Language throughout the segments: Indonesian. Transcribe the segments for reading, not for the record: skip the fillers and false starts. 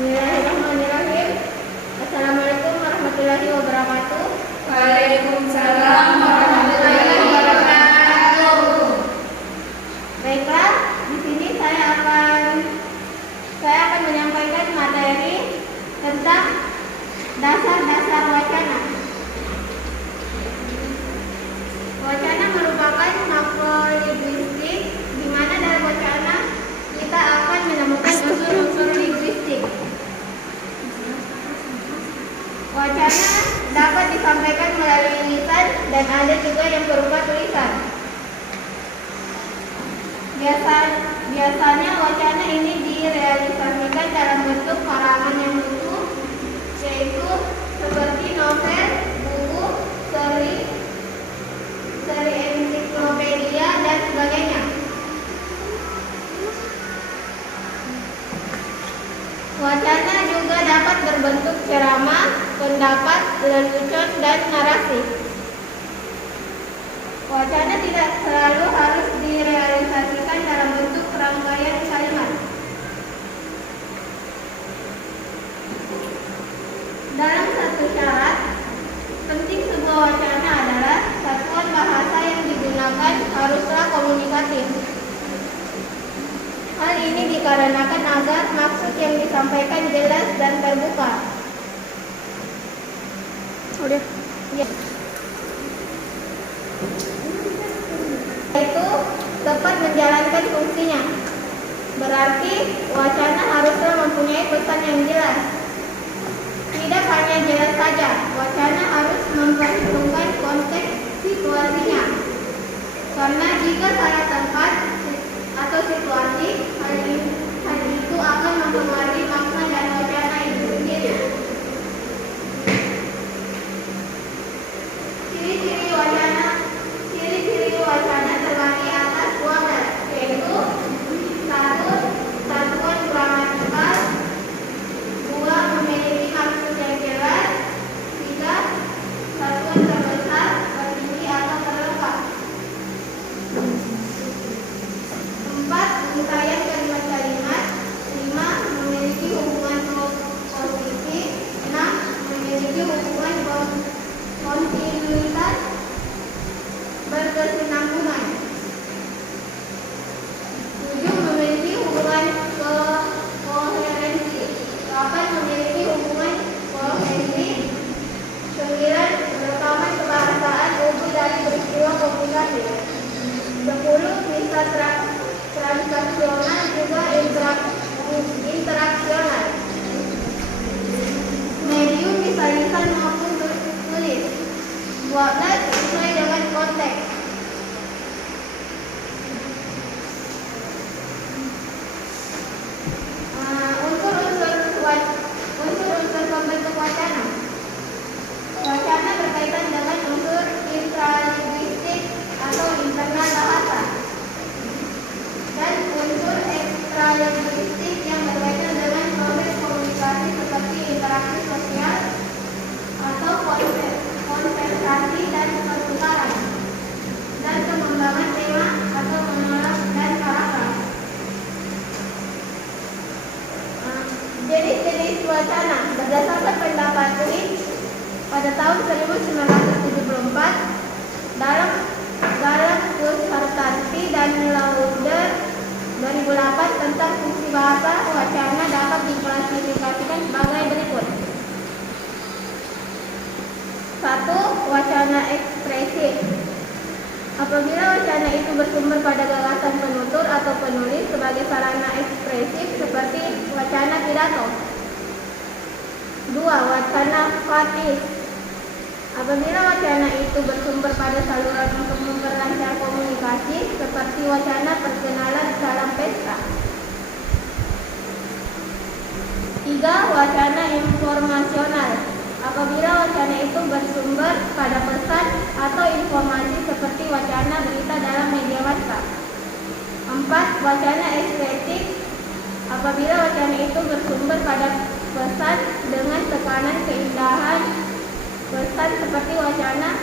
Bismillahirrahmanirrahim. Assalamualaikum warahmatullahi wabarakatuh. Waalaikumsalam warahmatullahi wabarakatuh. Baiklah, di sini saya akan menyampaikan materi tentang dasar-dasar wacana. Wacana merupakan makrolinguistik, di mana dalam wacana kita akan menemukan unsur-unsur linguistik. Wacana dapat disampaikan melalui lisan dan ada juga yang berupa tulisan. Biasanya wacana ini direalisasikan dalam bentuk karangan yang utuh, yaitu seperti novel, buku, seri ensiklopedia, dan sebagainya. Wacana juga dapat berbentuk ceramah, pendapat, lelucon, dan narasi. Wacana tidak selalu harus direalisasikan dalam bentuk rangkaian kalimat. Dalam satu syarat penting sebuah wacana adalah satuan bahasa yang digunakan haruslah komunikatif. Hal ini dikarenakan agar maksud yang disampaikan jelas dan terbuka. Udah. Ya. Itu tepat menjalankan fungsinya. Berarti wacana haruslah mempunyai pesan yang jelas. Tidak hanya jelas saja, wacana harus memperhitungkan konteks situasinya. Karena jika salah tempat atau situasi, hal itu akan mempengaruhi makna dan wacana itu sendiri. Ciri-ciri wacana terbagi atas 12, yaitu 1. Satuan gramatikal, 2. Memiliki maksud yang jelas, 3. Satuan terbesar, tertinggi atau terlengkap, 4. Uraian kalimat-kalimat, 5. Memiliki hubungan posisi, 6. Memiliki hubungan kontinuitas berkesinambungan, 7. Memiliki hubungan koherensi, 8. Memiliki hubungan koherensi, 9. Rekaman kebahasaan utuh dari peristiwa komunikasi, 10. Bisa transaksional juga interaksional. Medium bisa lisan maupun tulis. 12. Sesuai dengan konteks. Unsur-unsur pembentuk wacana. Wacana berkaitan dengan unsur intralinguistik atau internal bahasa, dan unsur ekstralinguistik yang berkaitan dengan proses komunikasi seperti interaksi sosial atau konversasi dan pertukaran, dan pengembangan tema atau monolog dan paragraf. Jenis-jenis wacana berdasarkan pendapat Twitch pada tahun 1974 dalam Kusartanti dan Lauder 2008 tentang fungsi bahasa, wacana dapat diklasifikasikan sebagai berikut. 1. Wacana ekspresif. Apabila wacana itu bersumber pada gagasan penutur atau penulis sebagai sarana ekspresif seperti wacana pidato. 2. Wacana fatis. Apabila wacana itu bersumber pada saluran untuk memperlancar komunikasi seperti wacana perkenalan dalam pesta. 3. Wacana informasional. Apabila wacana itu bersumber pada pesan atau informasi seperti wacana berita dalam media massa. 4. Wacana estetik. Apabila wacana itu bersumber pada pesan dengan tekanan keindahan pesan seperti wacana,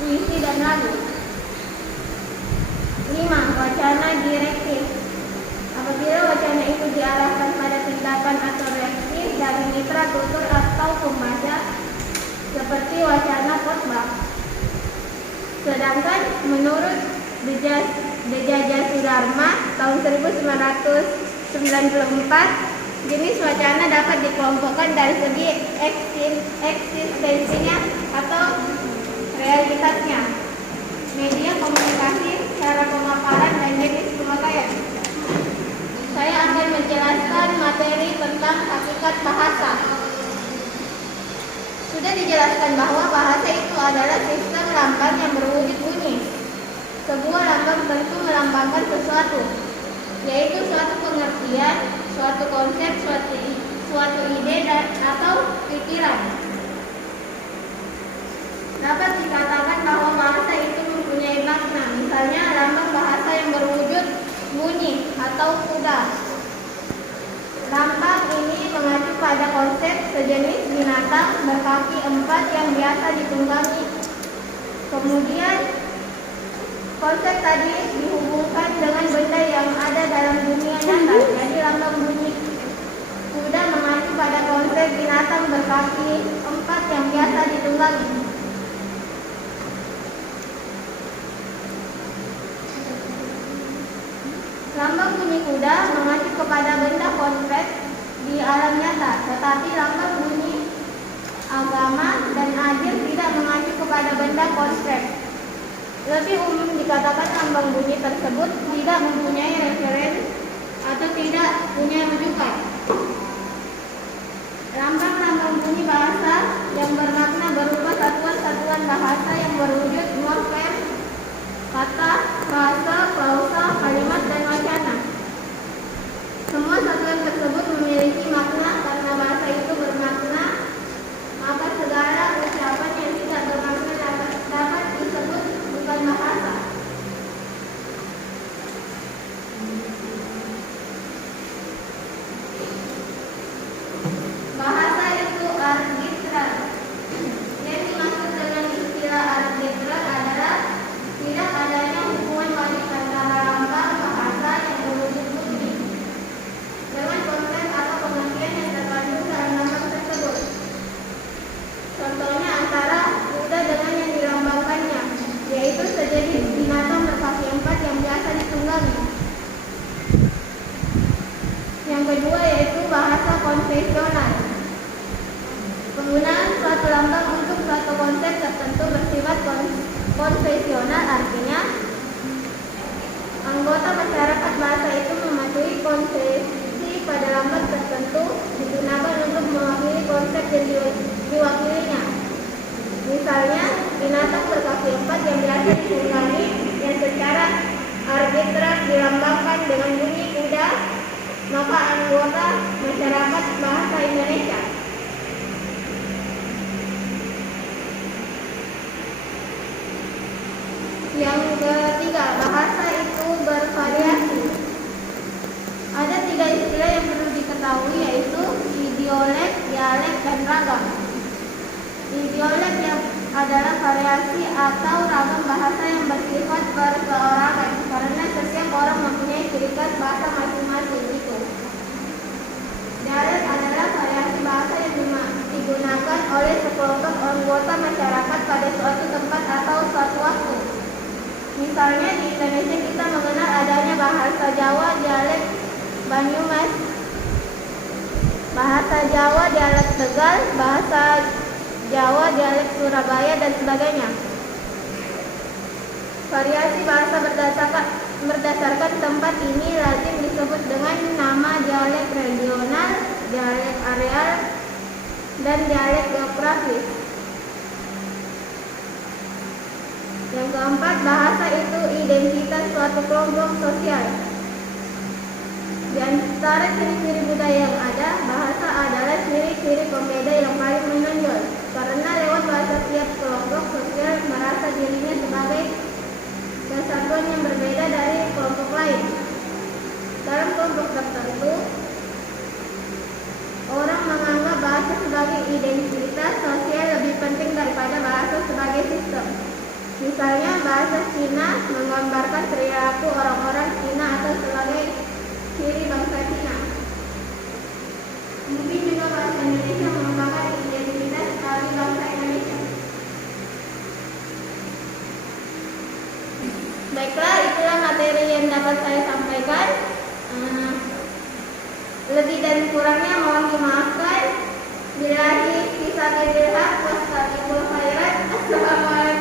puisi, dan lagu. 5. Wacana direktif. Apabila wacana itu diarahkan pada tindakan atau reaksi Sedangkan menurut Dejajah Sudarma tahun 1994, jenis wacana dapat dikelompokkan dari segi eksistensinya atau realitasnya, media komunikasi, cara pemaparan, dan jenis pemakaian. Saya akan menjelaskan materi tentang hakikat bahasa. Sudah dijelaskan bahwa bahasa itu adalah sistem lambang yang berwujud bunyi. Sebuah lambang tentu melambangkan sesuatu, yaitu suatu pengertian, suatu konsep, suatu ide atau pikiran. Dapat dikatakan bahwa bahasa itu mempunyai makna. Misalnya lambang bahasa yang berwujud bunyi atau kuda. Lambang ini mengacu pada konsep sejenis binatang berkaki 4 yang biasa ditunggangi. Kemudian konsep tadi dihubungkan dengan benda yang ada dalam dunia nyata. Jadi lambang bunyi kuda mengacu pada konsep binatang berkaki 4 yang biasa ditunggangi. Lambang bunyi kuda mengacu kepada benda konkret di alam nyata, tetapi lambang bunyi agama dan adil tidak mengacu kepada benda konkret. Lebih umum dikatakan lambang bunyi tersebut tidak mempunyai referen atau tidak punya rujukan. Lambang-lambang bunyi bahasa yang bermakna berupa satuan-satuan bahasa yang berwujud morfem, kata, frasa, klausa, kalimat, dan wacana. Semua satuan tersebut memiliki makna. Karena bahasa itu bermakna, maka segala ucapan yang tidak bermakna dapat disebut bukan bahasa. Bahasa itu arbitrar. Yang dimaksud dengan istilah arbitrar adalah tidak adanya hubungan wajib antara lambang bahasa yang berwujud bunyi dengan konsep atau pengertian yang terkandung dalam lambang tersebut. Contohnya antara kuda dengan yang dilambangkannya, yaitu sejenis binatang berkaki 4 yang biasa ditunggangi. Yang kedua yaitu bahasa konvensional. Penggunaan suatu lambang untuk suatu konsep tertentu bersifat konvensional, artinya anggota masyarakat bahasa itu mematuhi konsepsi pada lambang tertentu digunakan untuk mewakili konsep yang diwakilinya. Misalnya, binatang berkaki 4 yang biasa ditunggangi yang secara arbitrar dilambangkan dengan bunyi kuda, maka anggota masyarakat bahasa Indonesia. Yang ketiga, bahasa itu bervariasi. Ada 3 istilah yang perlu diketahui, yaitu idiolek, dialek, dan ragam. Idiolek yang adalah variasi atau ragam bahasa yang bersifat perseorangan, karena setiap orang mempunyai ciri khas bahasa masing-masing itu. Dialek adalah variasi bahasa yang digunakan oleh sekelompok anggota masyarakat pada suatu tempat atau suatu waktu. Misalnya di Indonesia kita mengenal adanya bahasa Jawa, dialek Banyumas, bahasa Jawa, dialek Tegal, bahasa Jawa, dialek Surabaya, dan sebagainya. Variasi bahasa berdasarkan tempat ini lazim disebut dengan nama dialek regional, dialek areal, dan dialek geografis. Yang keempat, bahasa itu identitas suatu kelompok sosial. Di antara ciri-ciri budaya yang ada, bahasa adalah ciri-ciri pembeda yang paling menonjol, karena lewat bahasa tiap kelompok sosial merasa dirinya sebagai kesatuan yang berbeda dari kelompok lain. Dalam kelompok tertentu, orang menganggap bahasa sebagai identitas sosial lebih penting daripada bahasa sebagai sistem. Misalnya, bahasa Cina menggambarkan perilaku orang-orang Cina atau sebagai ciri bangsa Cina. Mungkin juga bahasa Indonesia merupakan identitas dari bangsa Indonesia. Baiklah, itulah materi yang dapat saya sampaikan. Lebih dan kurangnya mohon dimaafkan. Billahi fisabilillah, wassalamualaikum warahmatullahi wabarakatuh.